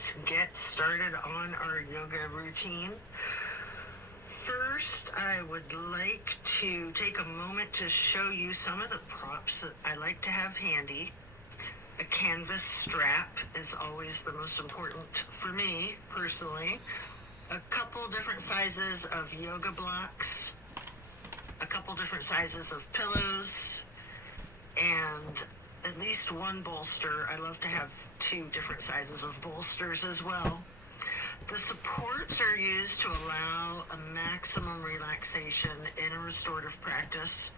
let's get started on our yoga routine. First, I would like to take a moment to show you some of the props that I like to have handy. A canvas strap is always the most important for me, personally. A couple different sizes of yoga blocks, a couple different sizes of pillows, and at least one bolster. I love to have 2 different sizes of bolsters as well. The supports are used to allow a maximum relaxation in a restorative practice.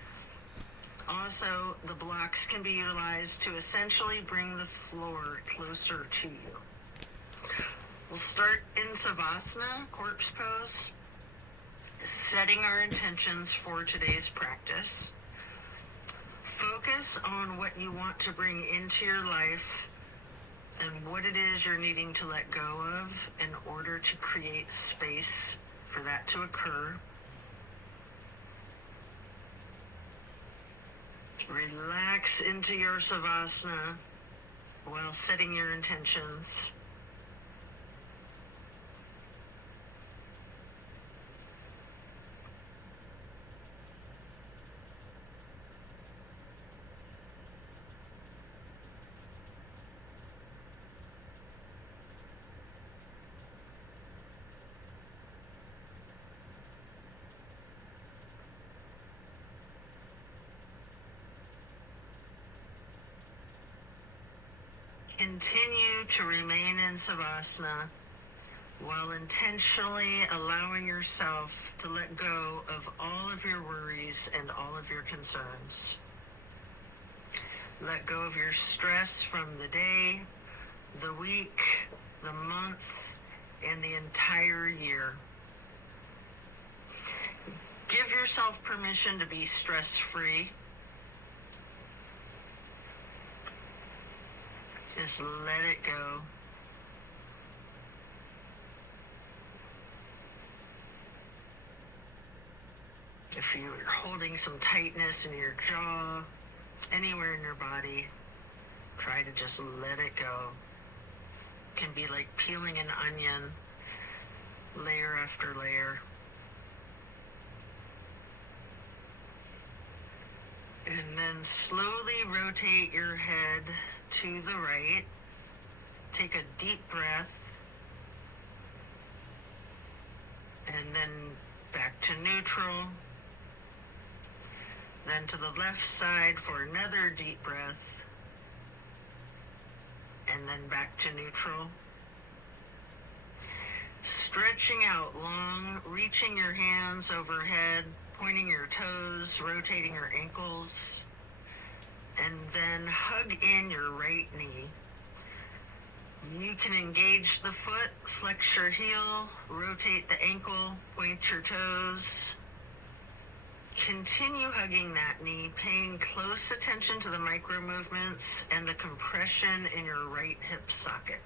Also, the blocks can be utilized to essentially bring the floor closer to you. We'll start in Savasana, corpse pose, setting our intentions for today's practice. Focus on what you want to bring into your life and what it is you're needing to let go of in order to create space for that to occur. Relax into your Savasana while setting your intentions. Continue to remain in Savasana while intentionally allowing yourself to let go of all of your worries and all of your concerns. Let go of your stress from the day, the week, the month, and the entire year. Give yourself permission to be stress-free. Just let it go. If you're holding some tightness in your jaw, anywhere in your body, try to just let it go. It can be like peeling an onion, layer after layer. And then slowly rotate your head to the right. Take a deep breath. And then back to neutral. Then to the left side for another deep breath. And then back to neutral. Stretching out long, reaching your hands overhead, pointing your toes, rotating your ankles. And then hug in your right knee. You can engage the foot, flex your heel, rotate the ankle, point your toes. Continue hugging that knee, paying close attention to the micro movements and the compression in your right hip socket.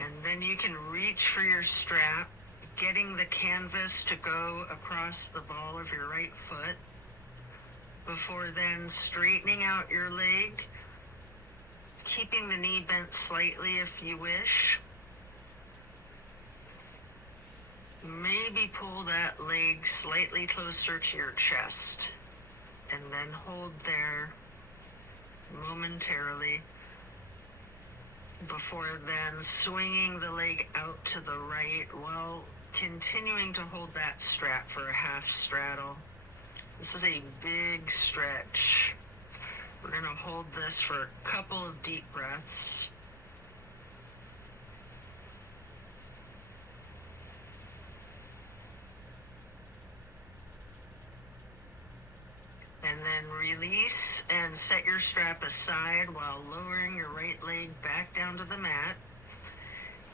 And then you can reach for your strap, getting the canvas to go across the ball of your right foot, before then straightening out your leg, keeping the knee bent slightly if you wish. Maybe pull that leg slightly closer to your chest, and then hold there momentarily, before then swinging the leg out to the right while continuing to hold that strap for a half straddle. This is a big stretch. We're going to hold this for a couple of deep breaths. And then release and set your strap aside while lowering your right leg back down to the mat.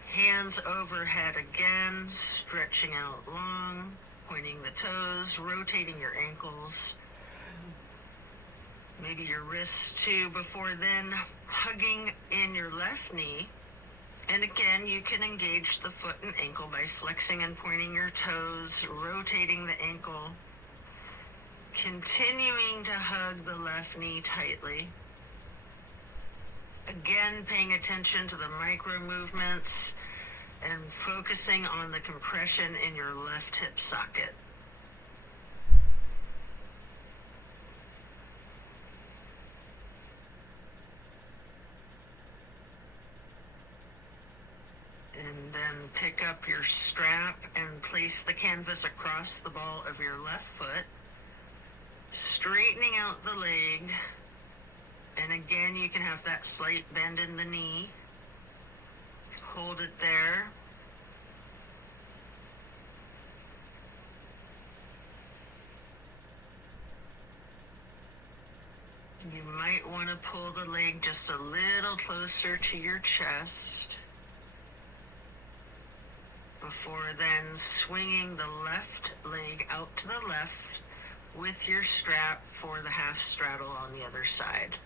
Hands overhead again, stretching out long, pointing the toes, rotating your ankles. Maybe your wrists too, before then hugging in your left knee And again, you can engage the foot and ankle by flexing and pointing your toes, rotating the ankle, continuing to hug the left knee tightly. Again, paying attention to the micro movements and focusing on the compression in your left hip socket. And then pick up your strap and place the canvas across the ball of your left foot, straightening out the leg. And again, you can have that slight bend in the knee. Hold it there. You might want to pull the leg just a little closer to your chest before then swinging the left leg out to the left with your strap for the half straddle on the other side.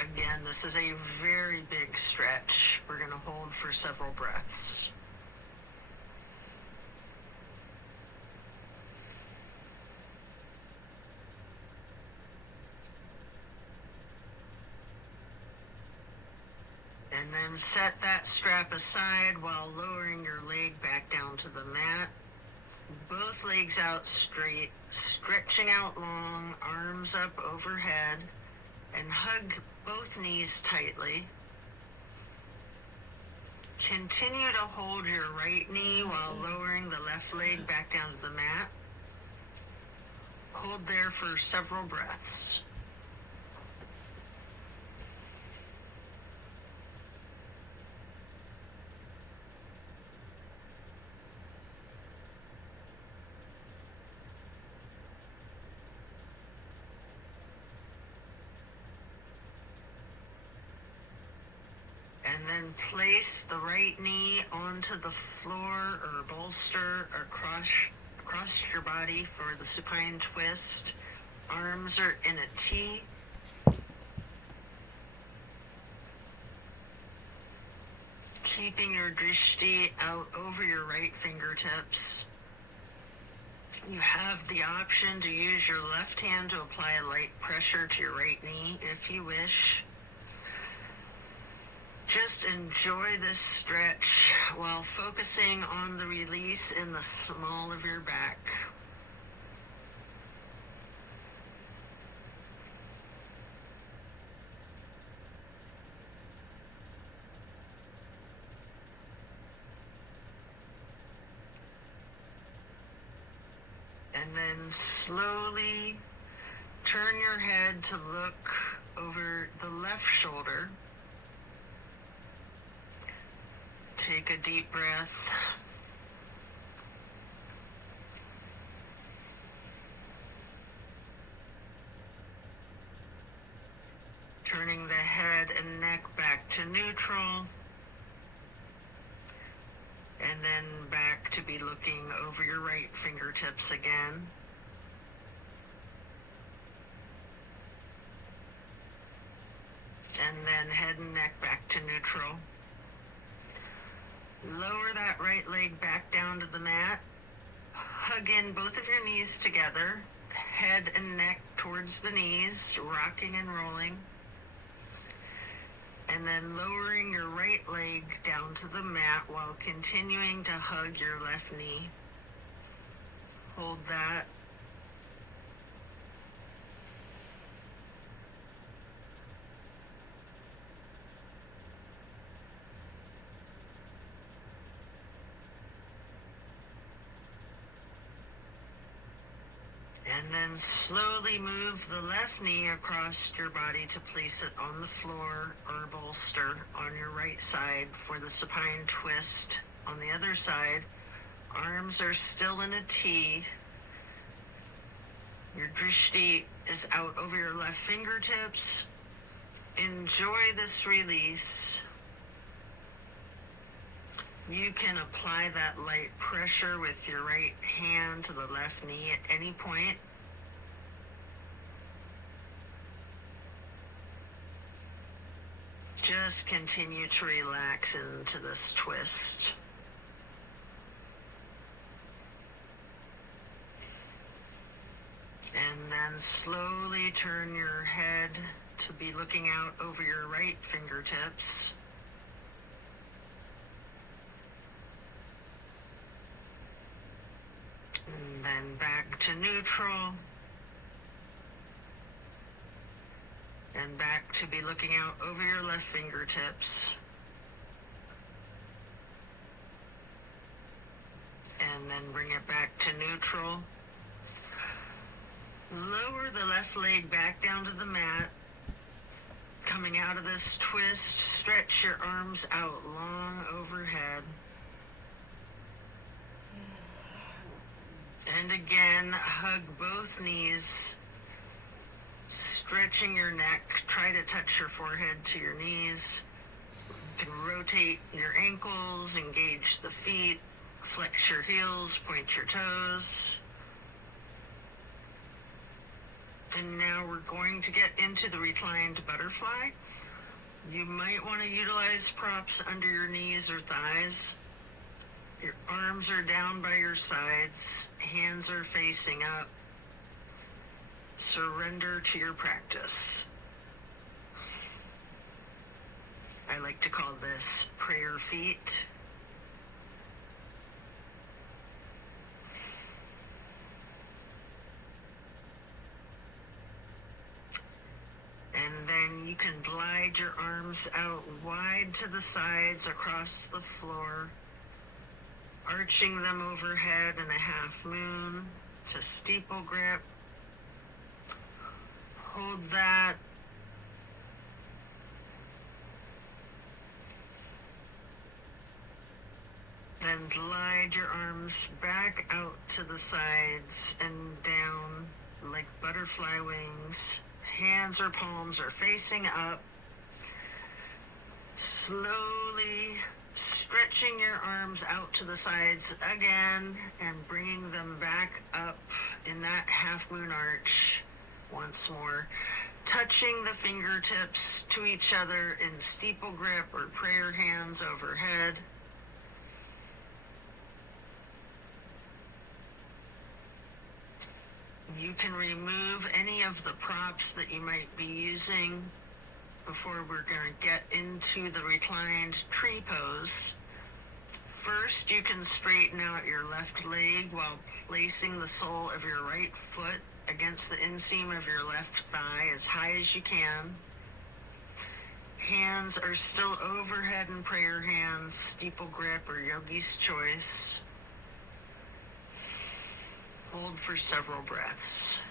Again, this is a very big stretch. We're going to hold for several breaths. And then set that strap aside while lowering your leg back down to the mat. Both legs out straight, stretching out long, arms up overhead, and hug both knees tightly. Continue to hold your right knee while lowering the left leg back down to the mat. Hold there for several breaths. And then place the right knee onto the floor or bolster or across your body for the supine twist. Arms are in a T. Keeping your drishti out over your right fingertips. You have the option to use your left hand to apply a light pressure to your right knee if you wish. Just enjoy this stretch while focusing on the release in the small of your back. And then slowly turn your head to look over the left shoulder. Take a deep breath. Turning the head and neck back to neutral. And then back to be looking over your right fingertips again. And then head and neck back to neutral. Lower that right leg back down to the mat. Hug in both of your knees together. Head and neck towards the knees, rocking and rolling. And then lowering your right leg down to the mat while continuing to hug your left knee. Hold that. And then slowly move the left knee across your body to place it on the floor or bolster on your right side for the supine twist. On the other side, arms are still in a T. Your drishti is out over your left fingertips. Enjoy this release. You can apply that light pressure with your right hand to the left knee at any point. Just just continue to relax into this twist. And then slowly turn your head to be looking out over your right fingertips. And then back to neutral. And back to be looking out over your left fingertips. And then bring it back to neutral. Lower the left leg back down to the mat. Coming out of this twist, stretch your arms out long overhead. And again, hug both knees, stretching your neck. Try to touch your forehead to your knees. You can rotate your ankles, engage the feet, flex your heels, point your toes. And now we're going to get into the reclined butterfly. You might want to utilize props under your knees or thighs. Your arms are down by your sides, hands are facing up. Surrender to your practice. I like to call this prayer feet. And then you can glide your arms out wide to the sides across the floor, arching them overhead in a half moon to steeple grip. Hold that. Then glide your arms back out to the sides and down like butterfly wings. Hands or palms are facing up. Slowly stretching your arms out to the sides again and bringing them back up in that half moon arch once more. Touching the fingertips to each other in steeple grip or prayer hands overhead. You can remove any of the props that you might be using before we're going to get into the reclined tree pose. First, you can straighten out your left leg while placing the sole of your right foot against the inseam of your left thigh as high as you can. Hands are still overhead in prayer hands, steeple grip or yogi's choice. Hold for several breaths.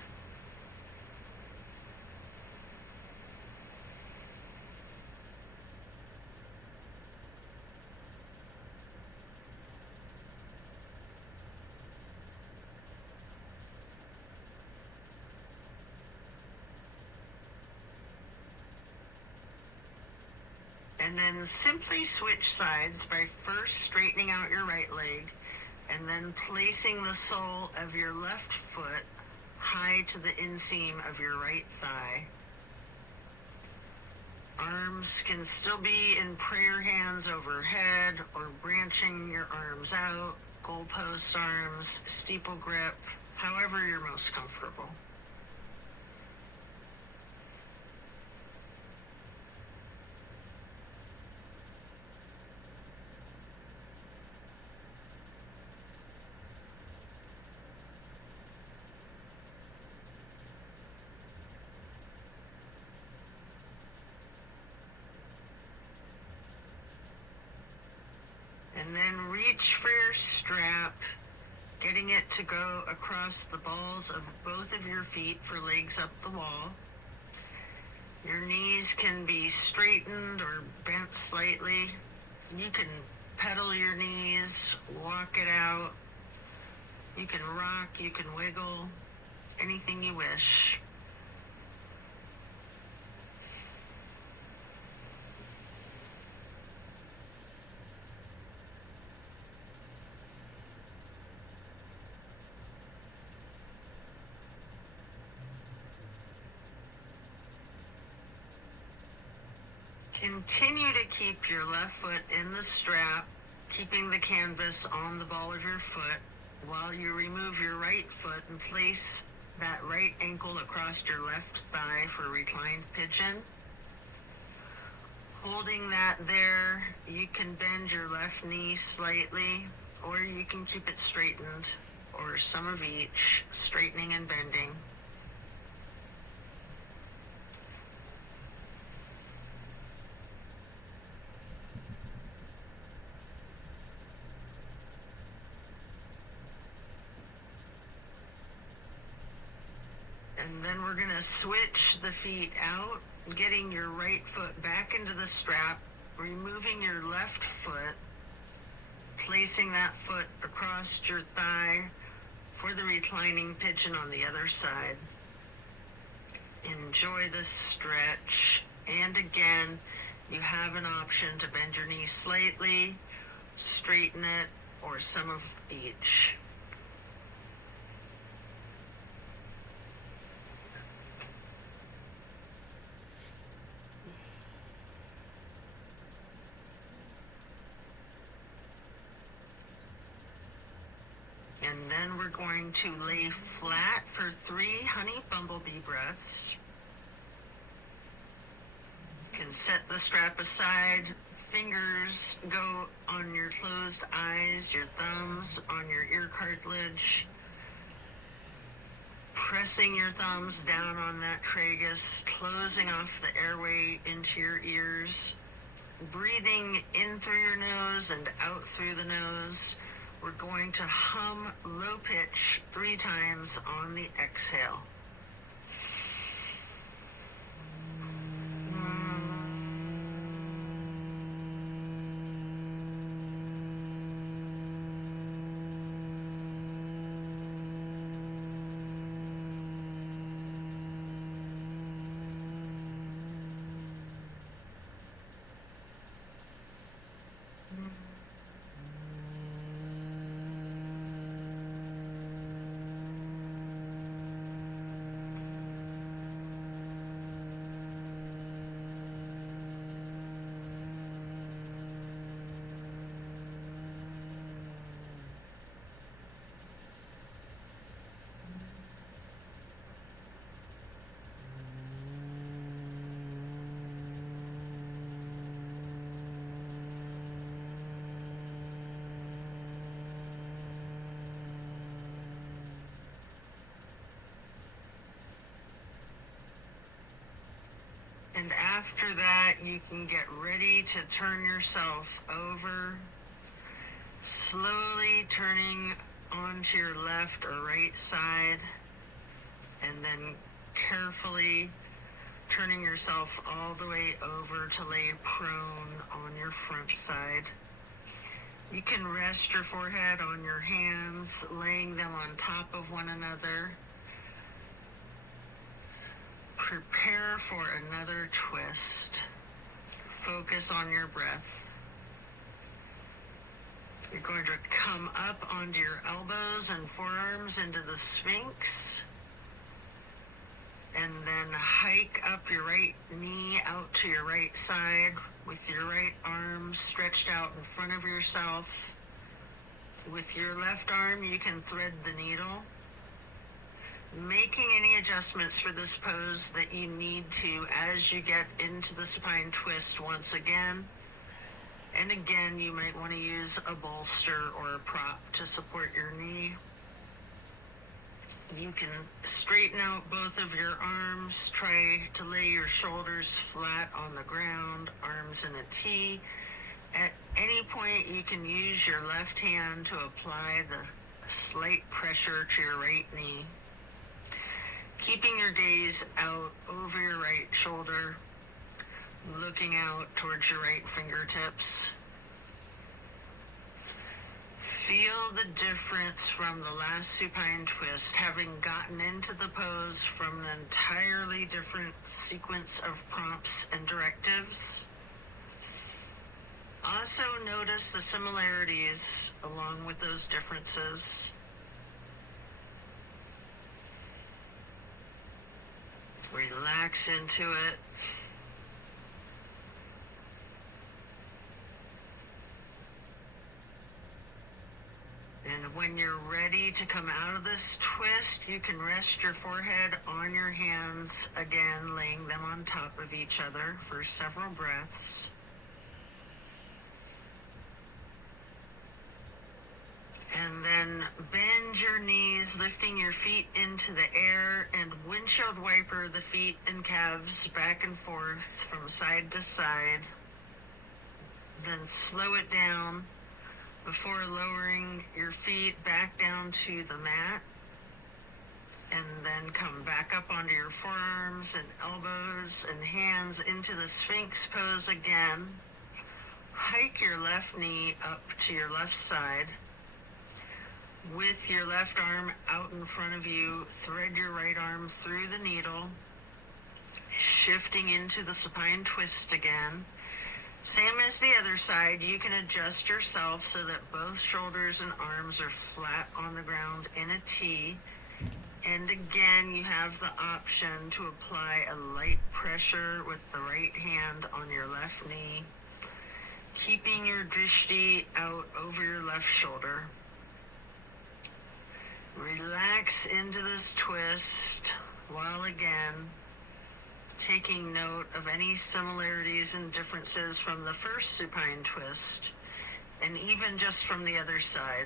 And then simply switch sides by first straightening out your right leg and then placing the sole of your left foot high to the inseam of your right thigh. Arms can still be in prayer hands overhead or branching your arms out, goalpost arms, steeple grip, however you're most comfortable. And then reach for your strap, getting it to go across the balls of both of your feet for legs up the wall. Your knees can be straightened or bent slightly. You can pedal your knees, walk it out. You can rock, you can wiggle, anything you wish. Continue to keep your left foot in the strap, keeping the canvas on the ball of your foot while you remove your right foot and place that right ankle across your left thigh for reclined pigeon. Holding that there, you can bend your left knee slightly, or you can keep it straightened, or some of each, straightening and bending. And then we're going to switch the feet out, getting your right foot back into the strap, removing your left foot, placing that foot across your thigh for the reclining pigeon on the other side. Enjoy this stretch. And again, you have an option to bend your knee slightly, straighten it, or some of each. And then we're going to lay flat for 3 honey bumblebee breaths. You can set the strap aside, fingers go on your closed eyes, your thumbs on your ear cartilage, pressing your thumbs down on that tragus, closing off the airway into your ears, breathing in through your nose and out through the nose. We're going to hum low pitch 3 times on the exhale. And after that, you can get ready to turn yourself over, slowly turning onto your left or right side, and then carefully turning yourself all the way over to lay prone on your front side. You can rest your forehead on your hands, laying them on top of one another. Prepare for another twist. Focus on your breath. You're going to come up onto your elbows and forearms into the Sphinx. And then hike up your right knee out to your right side with your right arm stretched out in front of yourself. With your left arm, you can thread the needle, making any adjustments for this pose that you need to as you get into the supine twist once again. And again, you might want to use a bolster or a prop to support your knee. You can straighten out both of your arms, try to lay your shoulders flat on the ground, arms in a T. At any point, you can use your left hand to apply the slight pressure to your right knee. Keeping your gaze out over your right shoulder, looking out towards your right fingertips. Feel the difference from the last supine twist, having gotten into the pose from an entirely different sequence of prompts and directives. Also notice the similarities along with those differences. Relax into it. And when you're ready to come out of this twist, you can rest your forehead on your hands again, laying them on top of each other for several breaths. And then bend your knees, lifting your feet into the air, and windshield wiper the feet and calves back and forth from side to side. Then slow it down before lowering your feet back down to the mat. And then come back up onto your forearms and elbows and hands into the Sphinx pose again. Hike your left knee up to your left side. With your left arm out in front of you, thread your right arm through the needle, shifting into the supine twist again. Same as the other side, you can adjust yourself so that both shoulders and arms are flat on the ground in a T. And again, you have the option to apply a light pressure with the right hand on your left knee, keeping your drishti out over your left shoulder. Relax into this twist while again taking note of any similarities and differences from the first supine twist, and even just from the other side.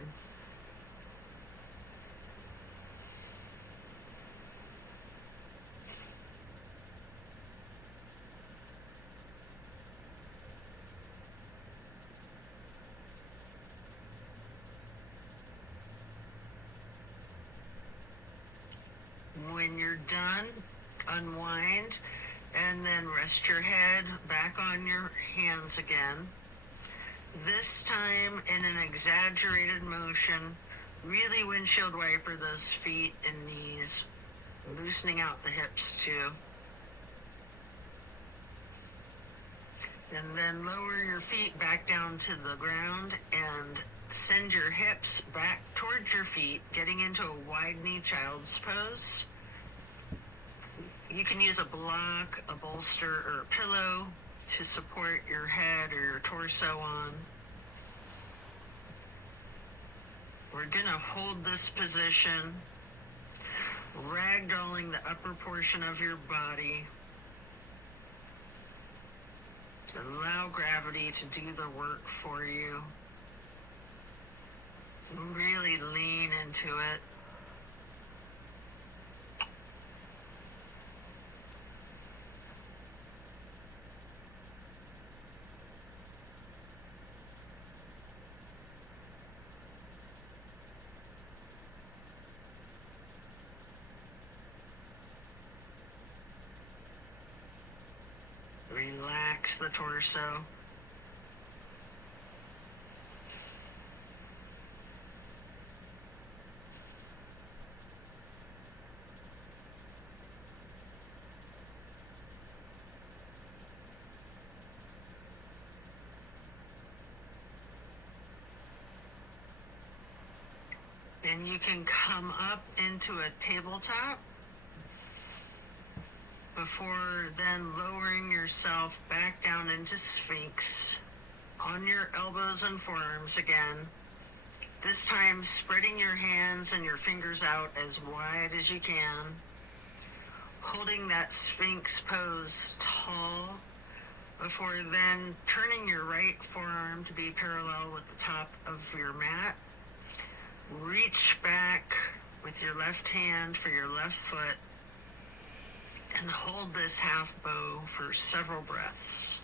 When you're done, unwind, and then rest your head back on your hands again. This time in an exaggerated motion, really windshield wiper those feet and knees, loosening out the hips too. And then lower your feet back down to the ground and send your hips back towards your feet, getting into a wide knee child's pose. You can use a block, a bolster, or a pillow to support your head or your torso on. We're going to hold this position, ragdolling the upper portion of your body. Allow gravity to do the work for you. Really lean into it. Relax the torso. Then you can come up into a tabletop before then lowering yourself back down into Sphinx on your elbows and forearms again. This time spreading your hands and your fingers out as wide as you can, holding that Sphinx pose tall before then turning your right forearm to be parallel with the top of your mat. Reach back with your left hand for your left foot and hold this half bow for several breaths.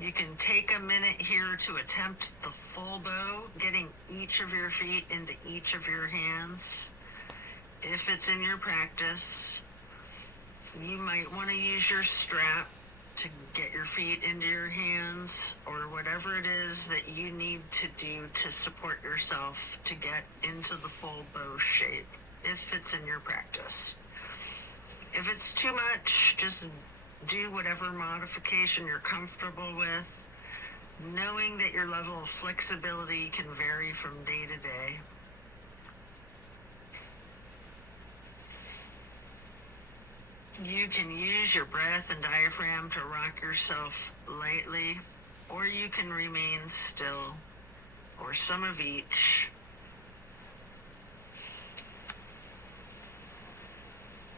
You can take a minute here to attempt the full bow, getting each of your feet into each of your hands. If it's in your practice, you might want to use your strap to get your feet into your hands, or whatever it is that you need to do to support yourself to get into the full bow shape, if it's in your practice. If it's too much, just do whatever modification you're comfortable with, knowing that your level of flexibility can vary from day to day. You can use your breath and diaphragm to rock yourself lightly, or you can remain still, or some of each.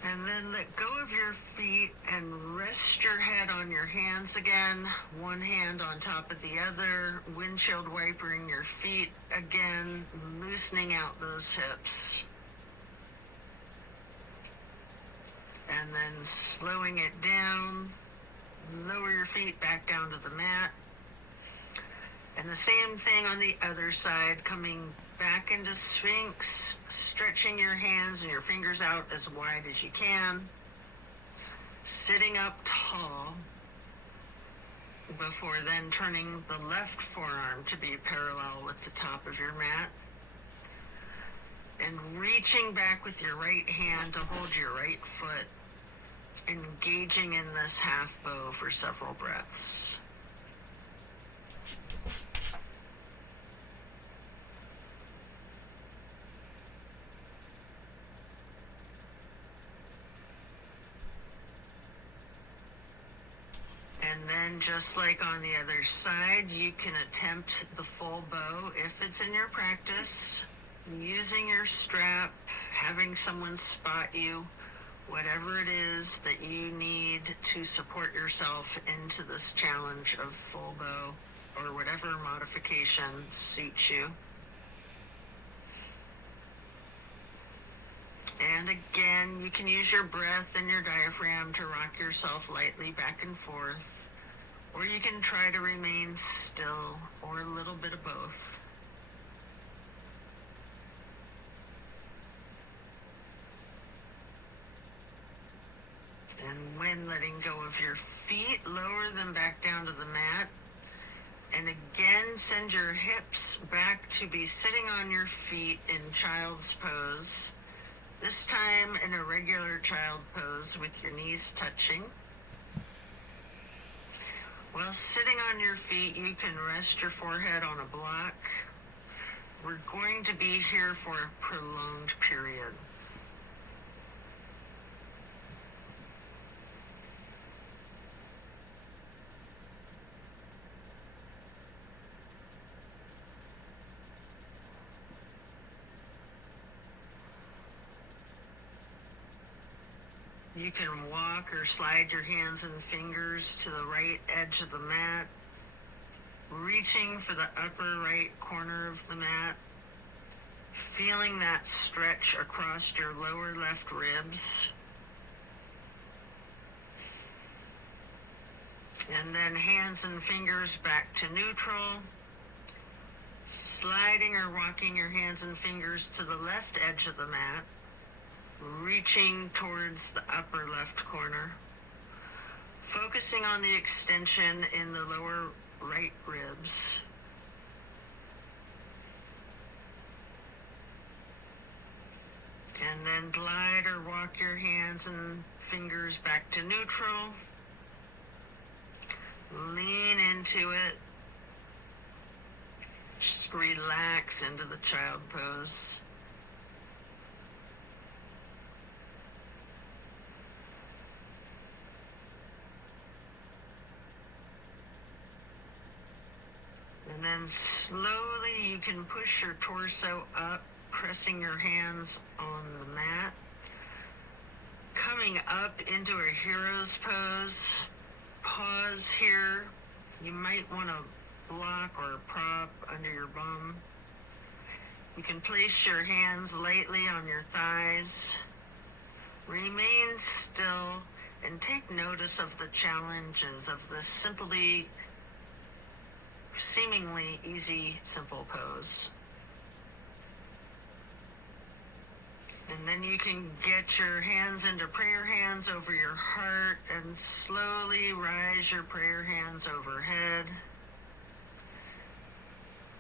And then let go of your feet and rest your head on your hands again, one hand on top of the other, windshield wipering your feet again, loosening out those hips. And then slowing it down, lower your feet back down to the mat. And the same thing on the other side, coming back into Sphinx, stretching your hands and your fingers out as wide as you can, sitting up tall, before then turning the left forearm to be parallel with the top of your mat, and reaching back with your right hand to hold your right foot, engaging in this half bow for several breaths. And then just like on the other side, you can attempt the full bow if it's in your practice, using your strap, having someone spot you, whatever it is that you need to support yourself into this challenge of full bow, or whatever modification suits you. And again, you can use your breath and your diaphragm to rock yourself lightly back and forth, or you can try to remain still, or a little bit of both. And when letting go of your feet, lower them back down to the mat. And again, send your hips back to be sitting on your feet in child's pose. This time in a regular child pose with your knees touching. While sitting on your feet, you can rest your forehead on a block. We're going to be here for a prolonged period. You can walk or slide your hands and fingers to the right edge of the mat, reaching for the upper right corner of the mat, feeling that stretch across your lower left ribs. And then hands and fingers back to neutral, sliding or walking your hands and fingers to the left edge of the mat, reaching towards the upper left corner, focusing on the extension in the lower right ribs. And then glide or walk your hands and fingers back to neutral. Lean into it. Just relax into the child pose. And then slowly you can push your torso up, pressing your hands on the mat. Coming up into a hero's pose. Pause here. You might want a block or a prop under your bum. You can place your hands lightly on your thighs. Remain still and take notice of the challenges of this seemingly easy, simple pose. And then you can get your hands into prayer hands over your heart and slowly rise your prayer hands overhead.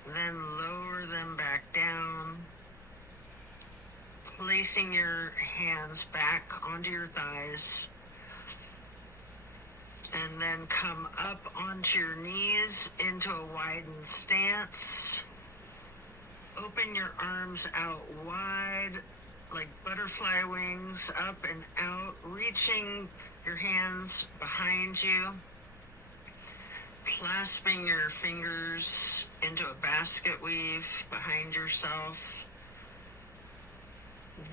Then lower them back down, placing your hands back onto your thighs. And then come up onto your knees into a widened stance. Open your arms out wide, like butterfly wings, up and out, reaching your hands behind you, clasping your fingers into a basket weave behind yourself.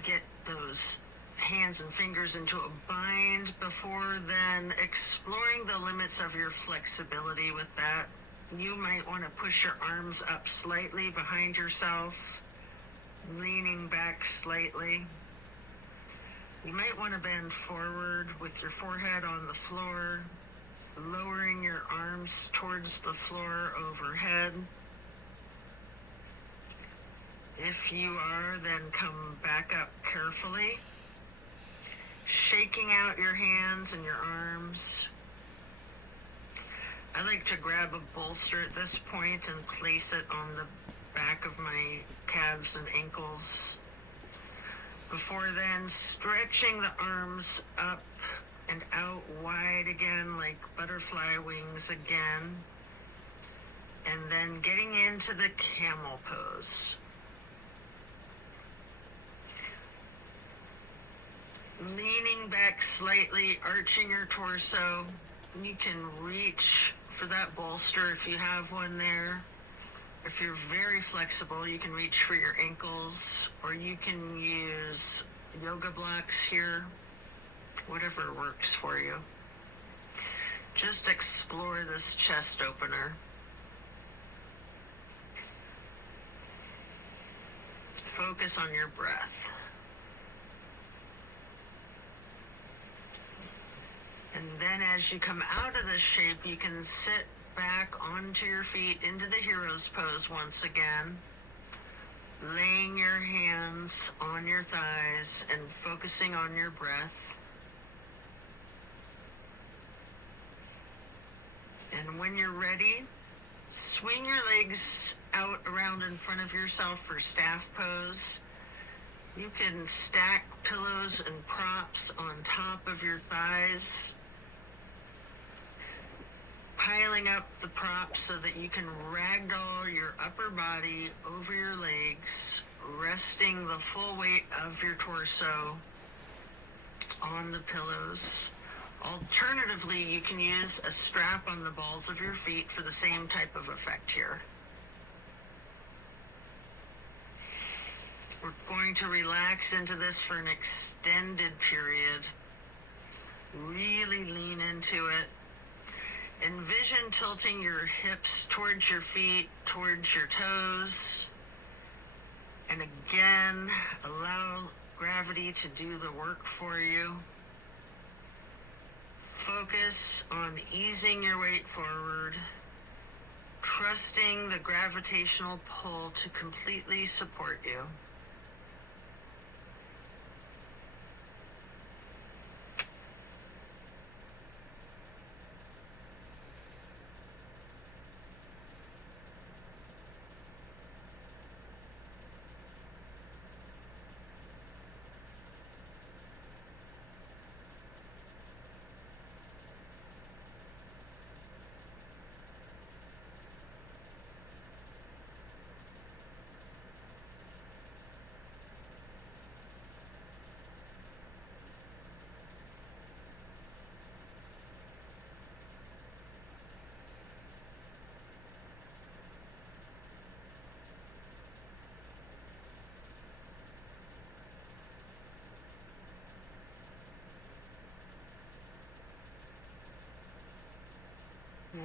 Get those hands and fingers into a bind before then exploring the limits of your flexibility with that. You might want to push your arms up slightly behind yourself, leaning back slightly. You might want to bend forward with your forehead on the floor, lowering your arms towards the floor overhead. If you are, then come back up carefully, shaking out your hands and your arms. I like to grab a bolster at this point and place it on the back of my calves and ankles. Before then, stretching the arms up and out wide again like butterfly wings again. And then getting into the camel pose. Leaning back slightly, arching your torso. You can reach for that bolster if you have one there. If you're very flexible, you can reach for your ankles, or you can use yoga blocks here, whatever works for you. Just explore this chest opener. Focus on your breath. And then as you come out of this shape, you can sit back onto your feet into the hero's pose once again, laying your hands on your thighs and focusing on your breath. And when you're ready, swing your legs out around in front of yourself for staff pose. You can stack pillows and props on top of your thighs, piling up the props so that you can ragdoll your upper body over your legs, resting the full weight of your torso on the pillows. Alternatively, you can use a strap on the balls of your feet for the same type of effect here. We're going to relax into this for an extended period. Really lean into it. Envision tilting your hips towards your feet, towards your toes. And again, allow gravity to do the work for you. Focus on easing your weight forward, trusting the gravitational pull to completely support you.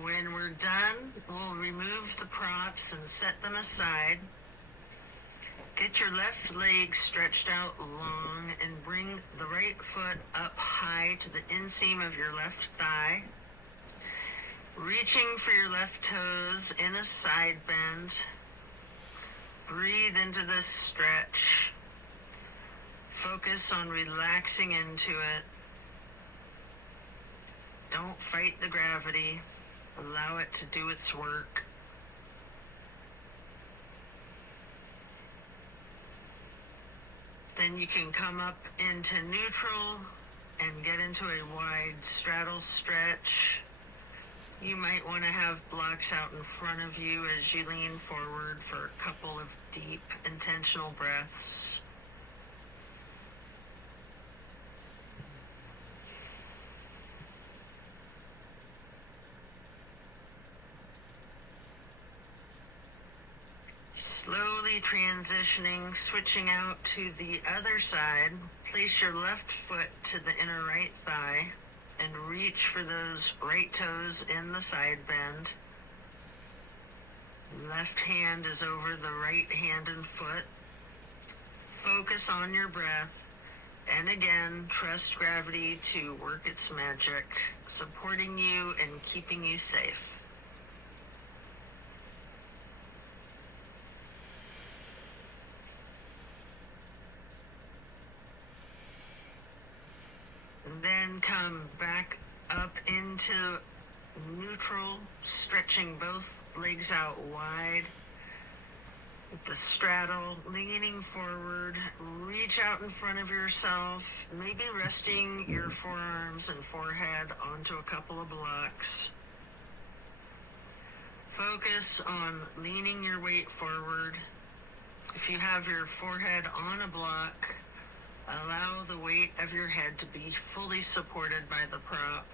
When we're done, we'll remove the props and set them aside. Get your left leg stretched out long and bring the right foot up high to the inseam of your left thigh. Reaching for your left toes in a side bend. Breathe into this stretch. Focus on relaxing into it. Don't fight the gravity. Allow it to do its work. Then you can come up into neutral and get into a wide straddle stretch. You might want to have blocks out in front of you as you lean forward for a couple of deep, intentional breaths. Slowly transitioning, switching out to the other side. Place your left foot to the inner right thigh and reach for those right toes in the side bend. Left hand is over the right hand and foot. Focus on your breath, and again, trust gravity to work its magic, supporting you and keeping you safe. And then come back up into neutral, stretching both legs out wide. With the straddle, leaning forward, reach out in front of yourself, maybe resting your forearms and forehead onto a couple of blocks. Focus on leaning your weight forward. If you have your forehead on a block, allow the weight of your head to be fully supported by the prop.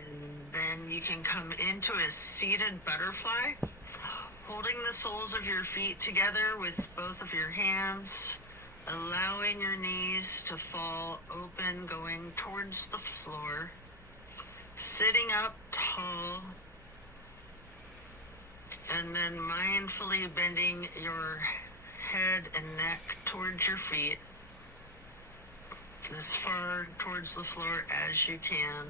And then you can come into a seated butterfly, holding the soles of your feet together with both of your hands, allowing your knees to fall open, going towards the floor, sitting up tall, and then mindfully bending your head and neck towards your feet, as far towards the floor as you can,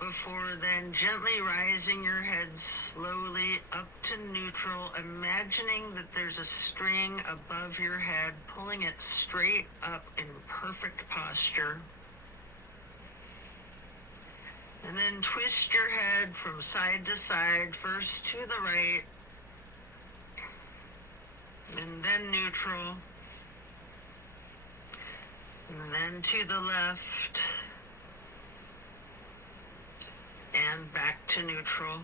before then gently rising your head slowly up to neutral, imagining that there's a string above your head, pulling it straight up in perfect posture. And then twist your head from side to side, first to the right, and then neutral, and then to the left, and back to neutral.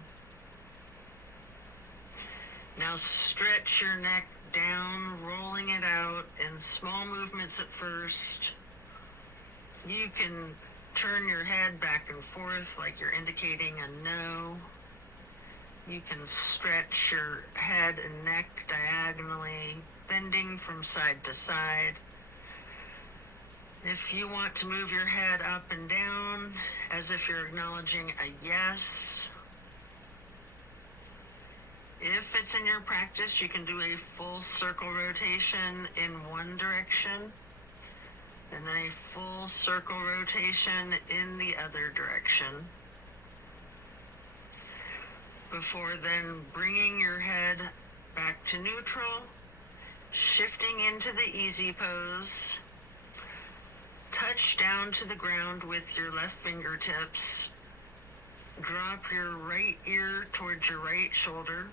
Now stretch your neck down, rolling it out in small movements at first. You can turn your head back and forth like you're indicating a no. You can stretch your head and neck diagonally, bending from side to side. If you want to move your head up and down as if you're acknowledging a yes. If it's in your practice, you can do a full circle rotation in one direction and then a full circle rotation in the other direction. Before then bringing your head back to neutral, shifting into the easy pose. Touch down to the ground with your left fingertips. Drop your right ear towards your right shoulder.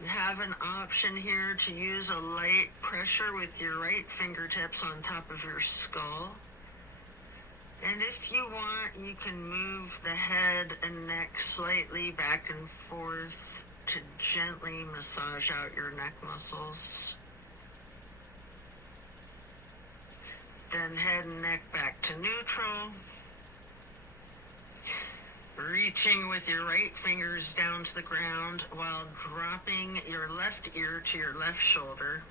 You have an option here to use a light pressure with your right fingertips on top of your skull. And if you want, you can move the head and neck slightly back and forth to gently massage out your neck muscles. Then head and neck back to neutral. Reaching with your right fingers down to the ground while dropping your left ear to your left shoulder.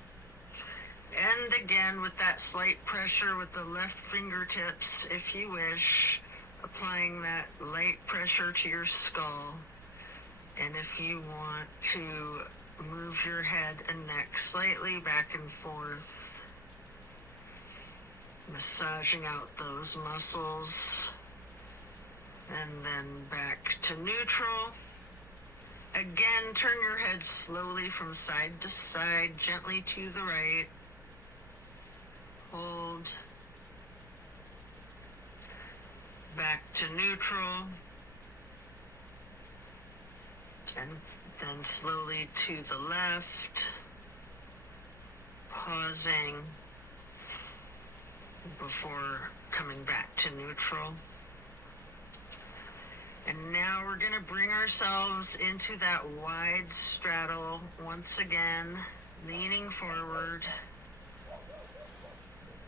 And again with that slight pressure with the left fingertips, if you wish, applying that light pressure to your skull. And if you want to move your head and neck slightly back and forth, massaging out those muscles, and then back to neutral. Again, turn your head slowly from side to side, gently to the right. Hold. Back to neutral. And then slowly to the left. Pausing before coming back to neutral. And now we're going to bring ourselves into that wide straddle once again, leaning forward,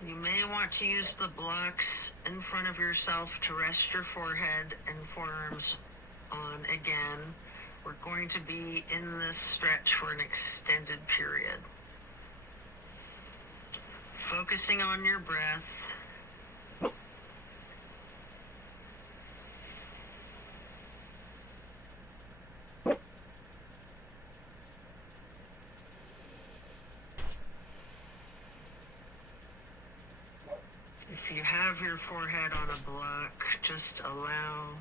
You may want to use the blocks in front of yourself to rest your forehead and forearms on again. We're going to be in this stretch for an extended period. Focusing on your breath. If you have your forehead on a block, just allow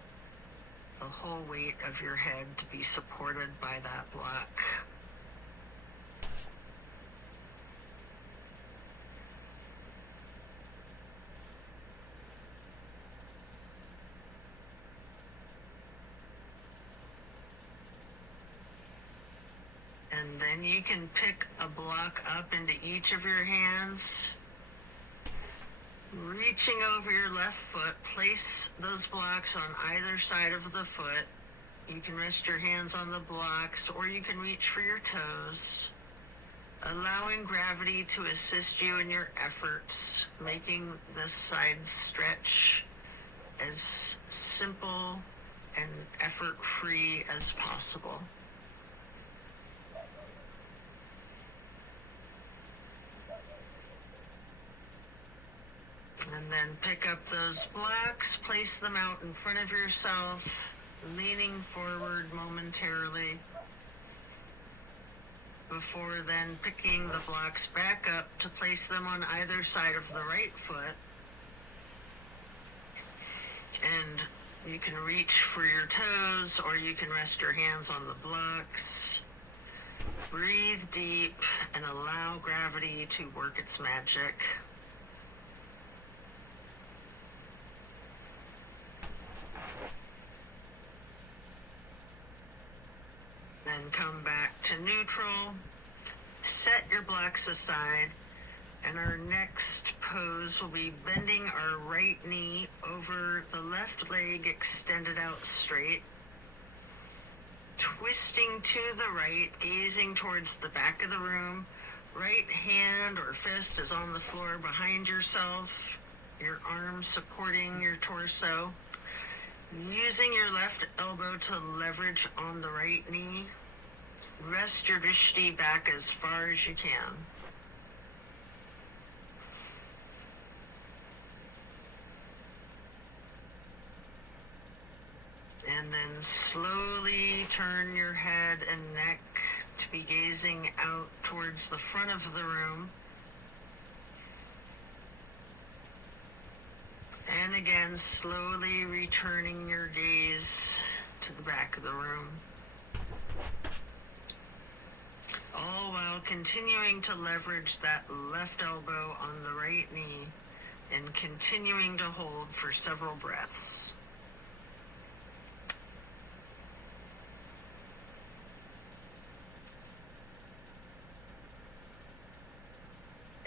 the whole weight of your head to be supported by that block. And then you can pick a block up into each of your hands. Reaching over your left foot, place those blocks on either side of the foot. You can rest your hands on the blocks, or you can reach for your toes, allowing gravity to assist you in your efforts, making this side stretch as simple and effort-free as possible. And then pick up those blocks, place them out in front of yourself, leaning forward momentarily, before then picking the blocks back up to place them on either side of the right foot. And you can reach for your toes, or you can rest your hands on the blocks. Breathe deep and allow gravity to work its magic. Then come back to neutral, set your blocks aside, and our next pose will be bending our right knee over the left leg extended out straight, twisting to the right, gazing towards the back of the room. Right hand or fist is on the floor behind yourself, your arm supporting your torso. Using your left elbow to leverage on the right knee, rest your drishti back as far as you can. And then slowly turn your head and neck to be gazing out towards the front of the room. And again, slowly returning your gaze to the back of the room. All while continuing to leverage that left elbow on the right knee and continuing to hold for several breaths.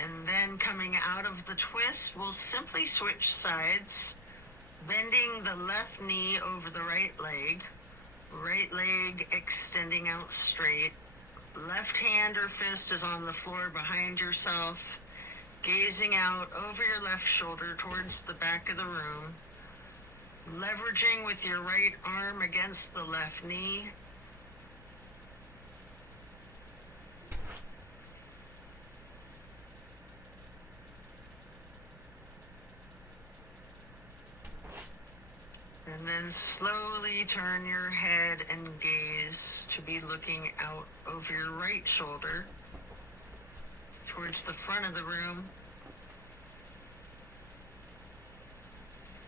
And then coming out of the twist, we'll simply switch sides, bending the left knee over the right leg extending out straight. Left hand or fist is on the floor behind yourself, gazing out over your left shoulder towards the back of the room, leveraging with your right arm against the left knee. And then slowly turn your head and gaze to be looking out over your right shoulder towards the front of the room.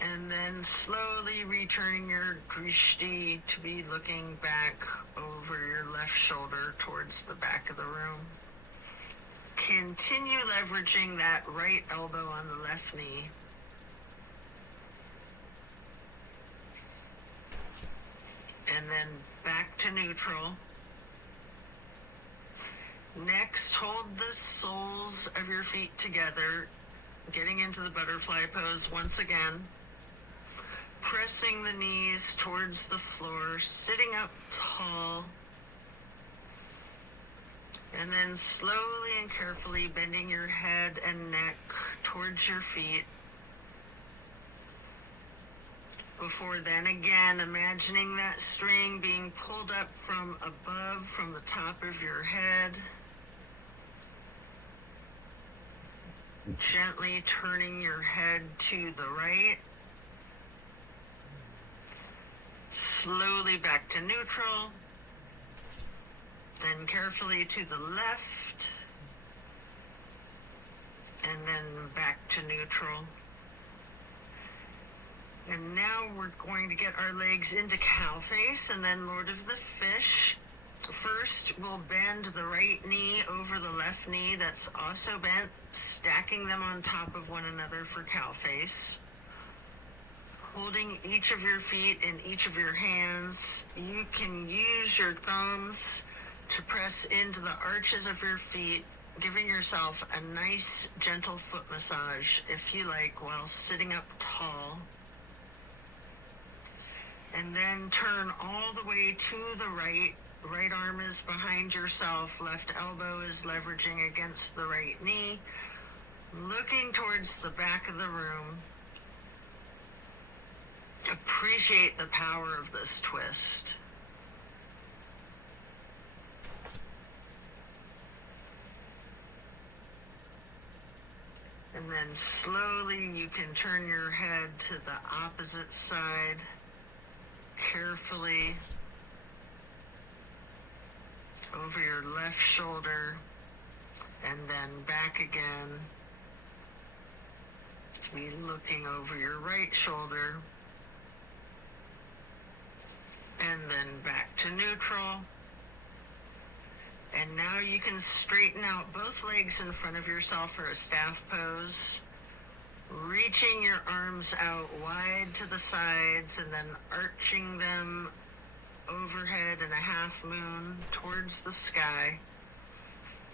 And then slowly returning your drishti to be looking back over your left shoulder towards the back of the room. Continue leveraging that right elbow on the left knee. And then back to neutral. Next, hold the soles of your feet together, getting into the butterfly pose once again. Pressing the knees towards the floor, sitting up tall. And then slowly and carefully bending your head and neck towards your feet. Before then, again, imagining that string being pulled up from above, from the top of your head. Gently turning your head to the right. Slowly back to neutral. Then carefully to the left. And then back to neutral. And now we're going to get our legs into cow face and then Lord of the Fish. First, we'll bend the right knee over the left knee that's also bent, stacking them on top of one another for cow face. Holding each of your feet in each of your hands, you can use your thumbs to press into the arches of your feet, giving yourself a nice, gentle foot massage, if you like, while sitting up tall. And then turn all the way to the right. Right arm is behind yourself. Left elbow is leveraging against the right knee. Looking towards the back of the room. Appreciate the power of this twist. And then slowly you can turn your head to the opposite side. Carefully over your left shoulder and then back again to be looking over your right shoulder and then back to neutral. And now you can straighten out both legs in front of yourself for a staff pose. Reaching your arms out wide to the sides and then arching them overhead in a half moon towards the sky.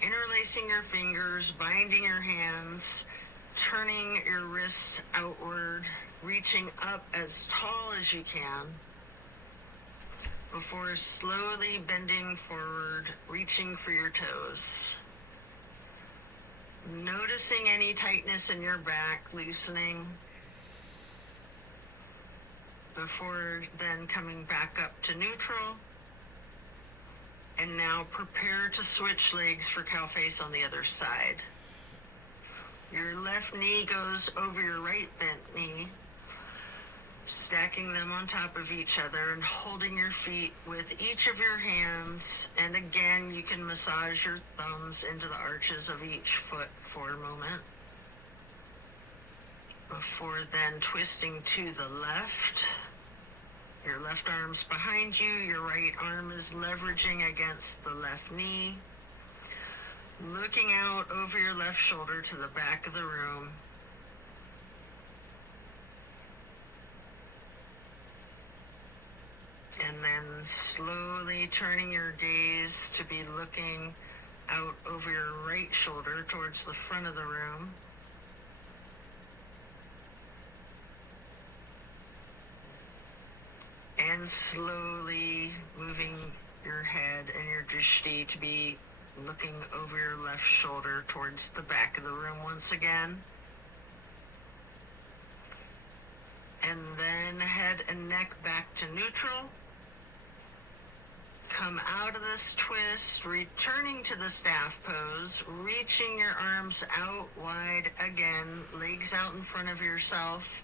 Interlacing your fingers, binding your hands, turning your wrists outward, reaching up as tall as you can, before slowly bending forward, reaching for your toes. Noticing any tightness in your back, loosening, before then coming back up to neutral. And now prepare to switch legs for cow face on the other side. Your left knee goes over your right bent knee, stacking them on top of each other and holding your feet with each of your hands. And again, you can massage your thumbs into the arches of each foot for a moment. Before then twisting to the left. Your left arm's behind you, your right arm is leveraging against the left knee. Looking out over your left shoulder to the back of the room. And then slowly turning your gaze to be looking out over your right shoulder towards the front of the room. And slowly moving your head and your drishti to be looking over your left shoulder towards the back of the room once again. And then head and neck back to neutral. Come out of this twist, returning to the staff pose, reaching your arms out wide again, legs out in front of yourself,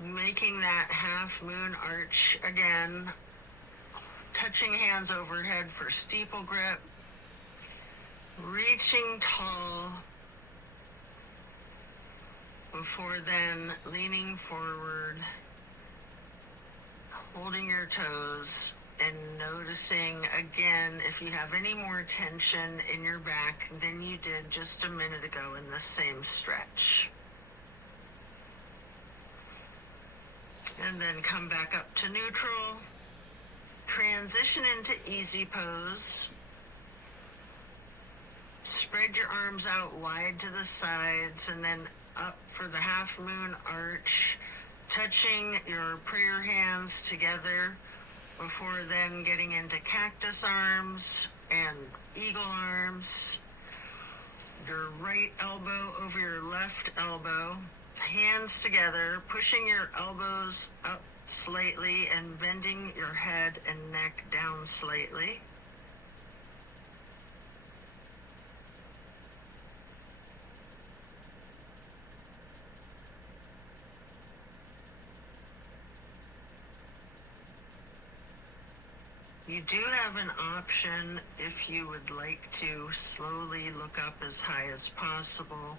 making that half moon arch again, touching hands overhead for steeple grip, reaching tall, before then leaning forward, holding your toes, and noticing again if you have any more tension in your back than you did just a minute ago in the same stretch. And then come back up to neutral. Transition into easy pose. Spread your arms out wide to the sides and then up for the half moon arch, touching your prayer hands together before then getting into cactus arms and eagle arms. your right elbow over your left elbow, hands together, pushing your elbows up slightly and bending your head and neck down slightly. You do have an option if you would like to slowly look up as high as possible,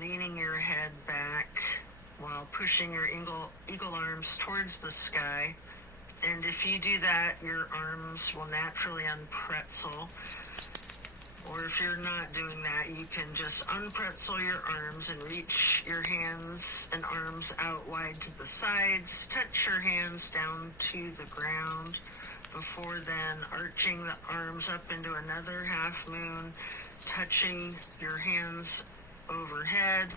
leaning your head back while pushing your eagle arms towards the sky. And if you do that, your arms will naturally unpretzel. Or if you're not doing that, you can just unpretzel your arms and reach your hands and arms out wide to the sides. Touch your hands down to the ground. Before then, arching the arms up into another half moon, touching your hands overhead,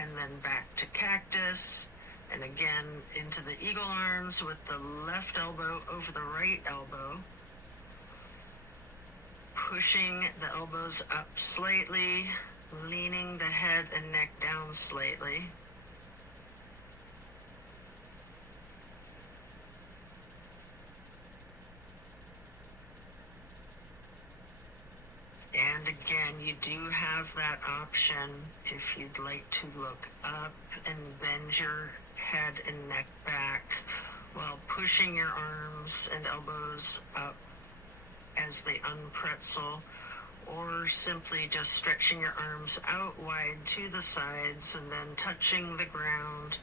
and then back to cactus, and again into the eagle arms with the left elbow over the right elbow, pushing the elbows up slightly, leaning the head and neck down slightly. And again, you do have that option if you'd like to look up and bend your head and neck back while pushing your arms and elbows up as they unpretzel, or simply just stretching your arms out wide to the sides and then touching the ground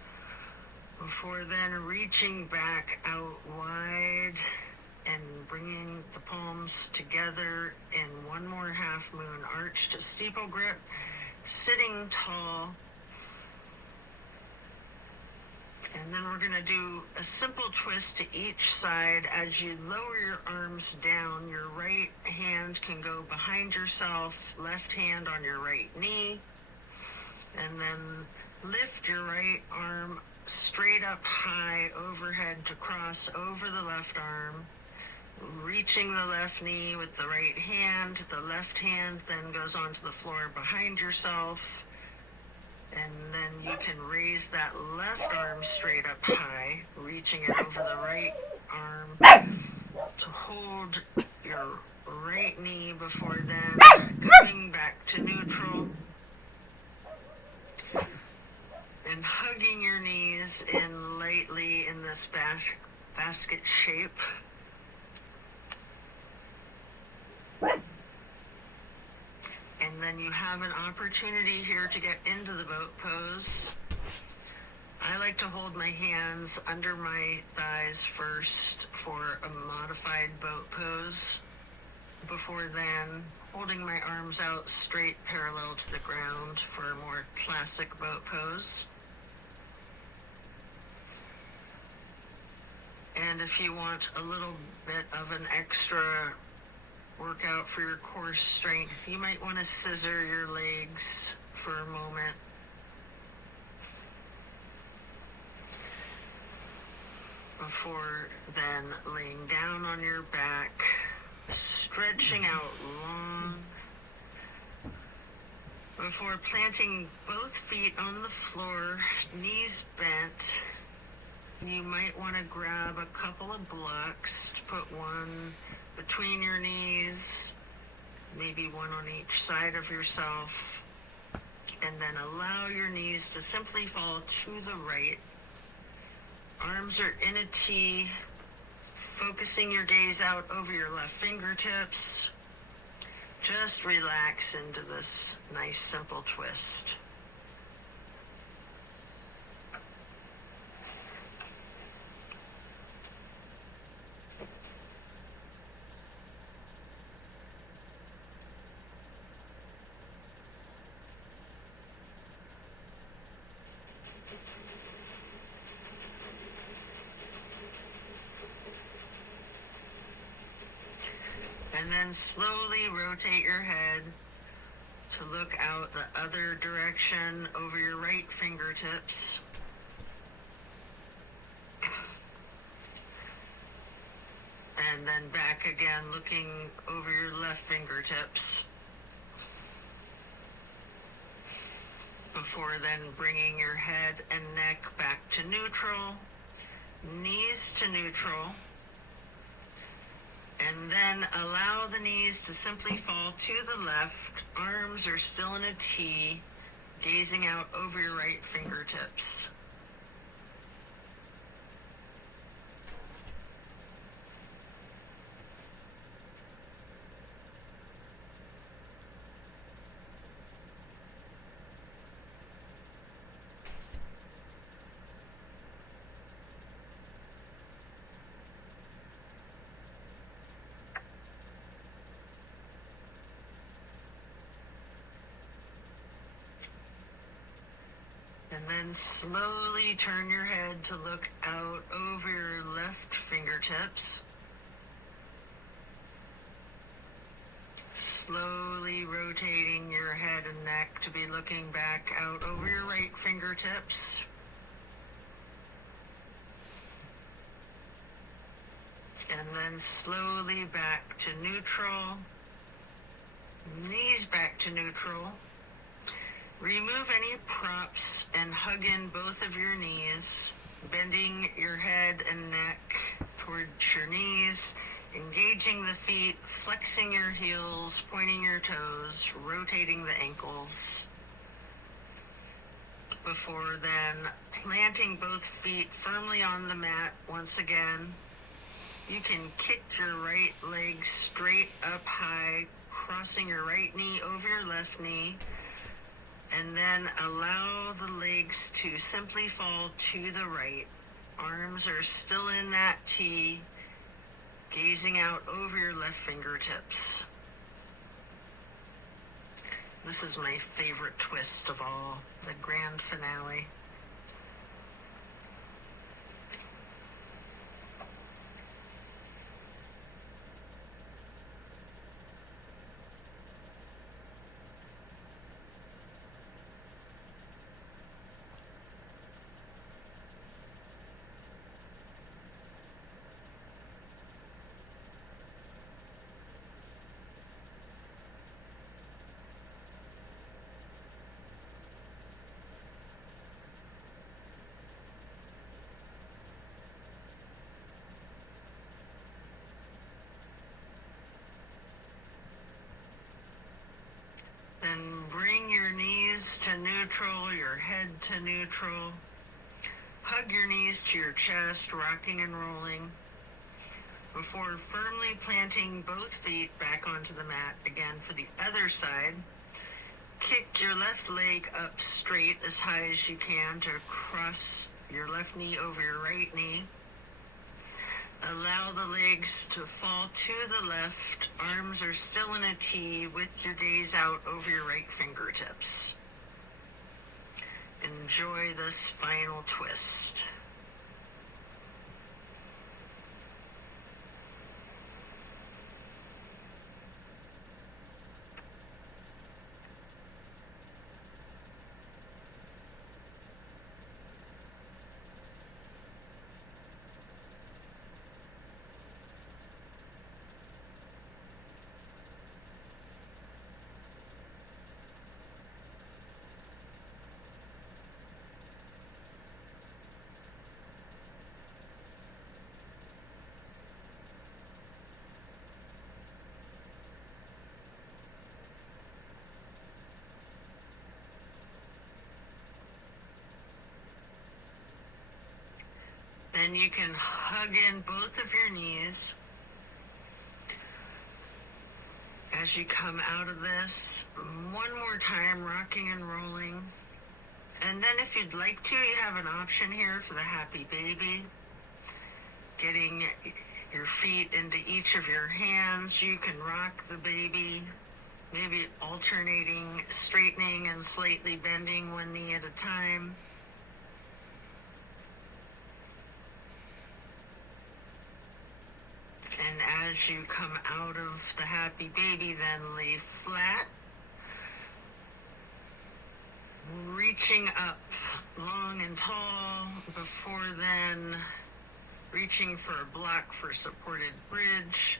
before then reaching back out wide and bringing the palms together in one more half moon arch to steeple grip, sitting tall. And then we're going to do a simple twist to each side. As you lower your arms down, your right hand can go behind yourself, left hand on your right knee, and then lift your right arm straight up high overhead to cross over the left arm, reaching the left knee with the right hand. The left hand then goes onto the floor behind yourself, and then you can raise that left arm straight up high, reaching it over the right arm to hold your right knee before then coming back to neutral and hugging your knees in lightly in this basket shape. And then you have an opportunity here to get into the boat pose. I like to hold my hands under my thighs first for a modified boat pose. Before then, holding my arms out straight parallel to the ground for a more classic boat pose. And if you want a little bit of an extra workout for your core strength, you might want to scissor your legs for a moment. Before then laying down on your back, stretching out long. Before planting both feet on the floor, knees bent, you might want to grab a couple of blocks to put one between your knees, maybe one on each side of yourself, and then allow your knees to simply fall to the right. Arms are in a T, focusing your gaze out over your left fingertips. Just relax into this nice simple twist. And then slowly rotate your head to look out the other direction over your right fingertips. And then back again, looking over your left fingertips. before then bringing your head and neck back to neutral, knees to neutral, and then allow the knees to simply fall to the left. Arms are still in a T, gazing out over your right fingertips. And then slowly turn your head to look out over your left fingertips. Slowly rotating your head and neck to be looking back out over your right fingertips. And then slowly back to neutral. Knees back to neutral. Remove any props and hug in both of your knees, bending your head and neck towards your knees, engaging the feet, flexing your heels, pointing your toes, rotating the ankles. Before then, planting both feet firmly on the mat once again. You can kick your right leg straight up high, crossing your right knee over your left knee. And then allow the legs to simply fall to the right. Arms are still in that T, gazing out over your left fingertips. This is my favorite twist of all, the grand finale. Then bring your knees to neutral, your head to neutral. Hug your knees to your chest, rocking and rolling. Before firmly planting both feet back onto the mat, again for the other side. Kick your left leg up straight as high as you can to cross your left knee over your right knee. Allow the legs to fall to the left. Arms are still in a T with your gaze out over your right fingertips. Enjoy this final twist. Then you can hug in both of your knees as you come out of this. One more time, rocking and rolling. And then if you'd like to, you have an option here for the happy baby. Getting your feet into each of your hands. You can rock the baby, maybe alternating, straightening and slightly bending one knee at a time. And as you come out of the happy baby, then lay flat, reaching up long and tall, before then reaching for a block for supported bridge.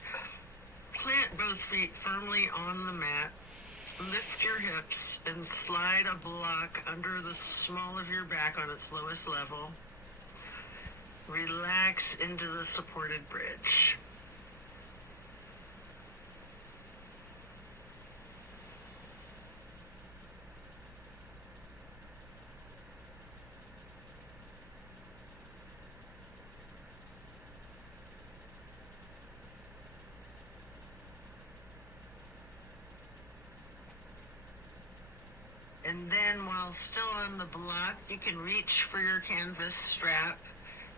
Plant both feet firmly on the mat. lift your hips and slide a block under the small of your back on its lowest level. Relax into the supported bridge. And then while still on the block, you can reach for your canvas strap,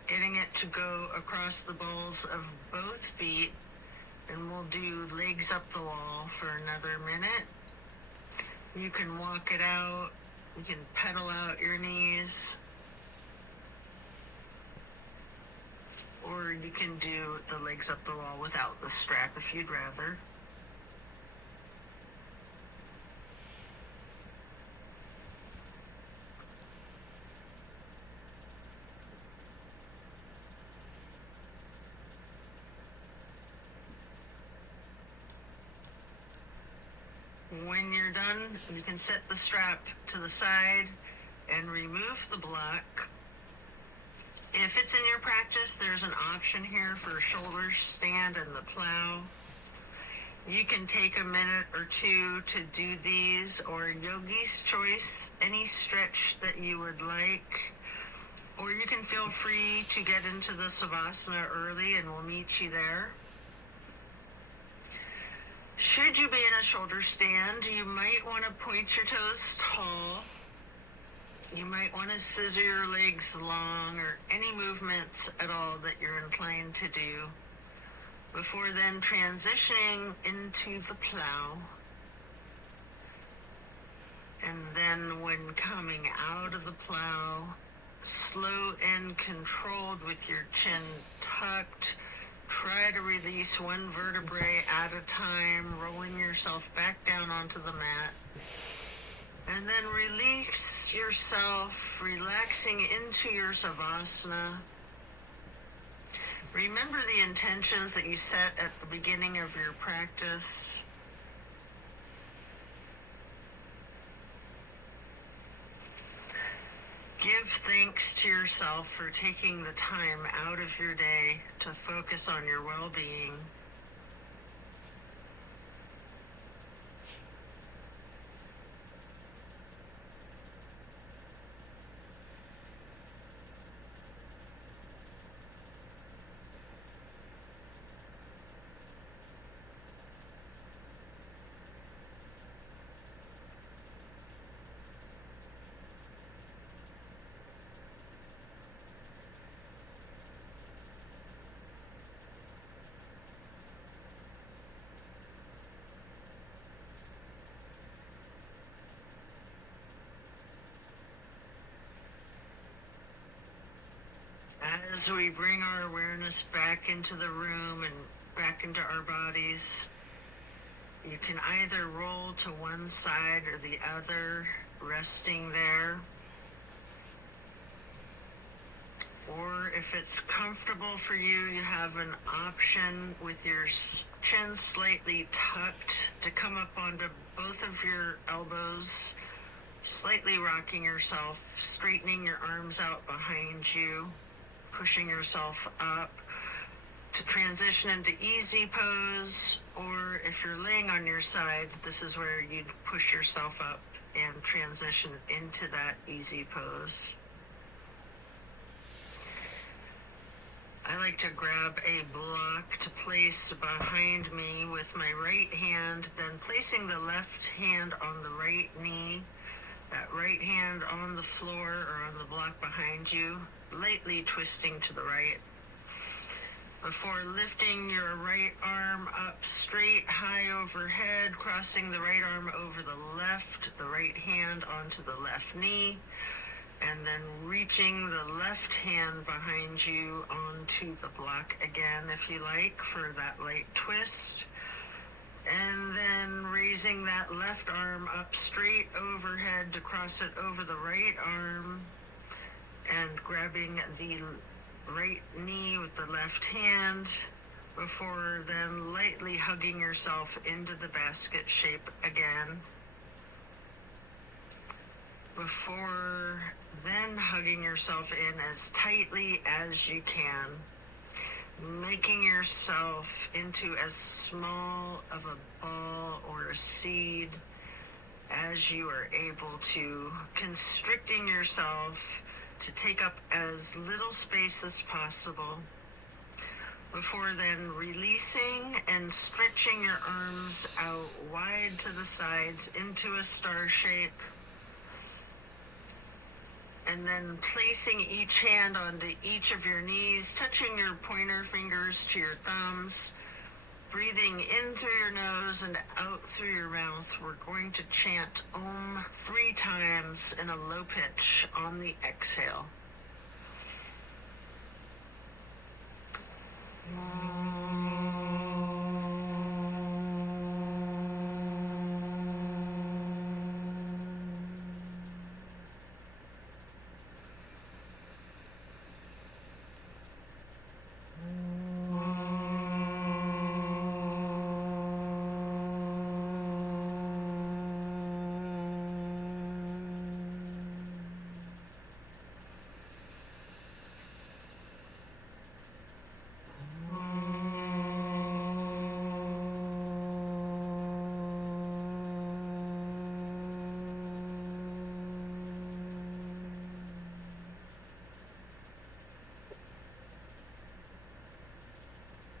getting it to go across the balls of both feet, and we'll do legs up the wall for another minute. You can walk it out, you can pedal out your knees, or you can do the legs up the wall without the strap if you'd rather. When you're done, you can set the strap to the side and remove the block. If it's in your practice, there's an option here for a shoulder stand and the plow. You can take a minute or two to do these, or yogi's choice, any stretch that you would like. Or you can feel free to get into the savasana early and we'll meet you there. Should you be in a shoulder stand, you might want to point your toes tall. You might want to scissor your legs long, or any movements at all that you're inclined to do, before then transitioning into the plow. And then when coming out of the plow, slow and controlled with your chin tucked, try to release one vertebrae at a time, rolling yourself back down onto the mat. And then release yourself, relaxing into your savasana. Remember the intentions that you set at the beginning of your practice. Give thanks to yourself for taking the time out of your day to focus on your well-being. As we bring our awareness back into the room and back into our bodies, you can either roll to one side or the other, resting there. Or if it's comfortable for you, you have an option with your chin slightly tucked to come up onto both of your elbows, slightly rocking yourself, straightening your arms out behind you, pushing yourself up to transition into easy pose. Or if you're laying on your side, this is where you'd push yourself up and transition into that easy pose. I like to grab a block to place behind me with my right hand, then placing the left hand on the right knee, that right hand on the floor or on the block behind you, lightly twisting to the right, before lifting your right arm up straight, high overhead, crossing the right arm over the right hand onto the left knee, and then reaching the left hand behind you onto the block again, if you like, for that light twist. And then raising that left arm up straight overhead to cross it over the right arm, and grabbing the right knee with the left hand, before then lightly hugging yourself into the basket shape again. before then hugging yourself in as tightly as you can, making yourself into as small of a ball or a seed as you are able to, constricting yourself to take up as little space as possible, before then releasing and stretching your arms out wide to the sides into a star shape, and then placing each hand onto each of your knees, touching your pointer fingers to your thumbs, breathing in through your nose and out through your mouth. We're going to chant Om 3 times in a low pitch on the exhale.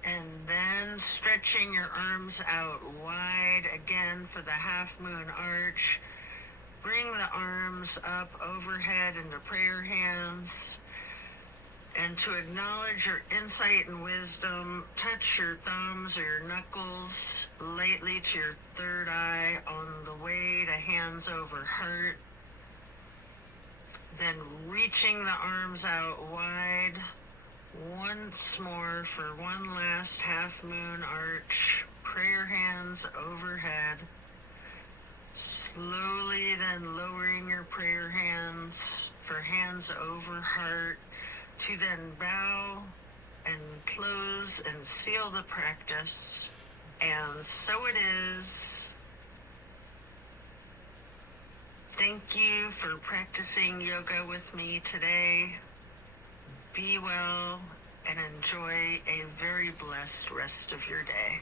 And then stretching your arms out wide again for the half moon arch. Bring the arms up overhead into prayer hands. And to acknowledge your insight and wisdom, touch your thumbs or your knuckles lightly to your third eye on the way to hands over heart. Then reaching the arms out wide once more for one last half moon arch, prayer hands overhead. Slowly then lowering your prayer hands for hands over heart, to then bow and close and seal the practice. And so it is. Thank you for practicing yoga with me today. Be well and enjoy a very blessed rest of your day.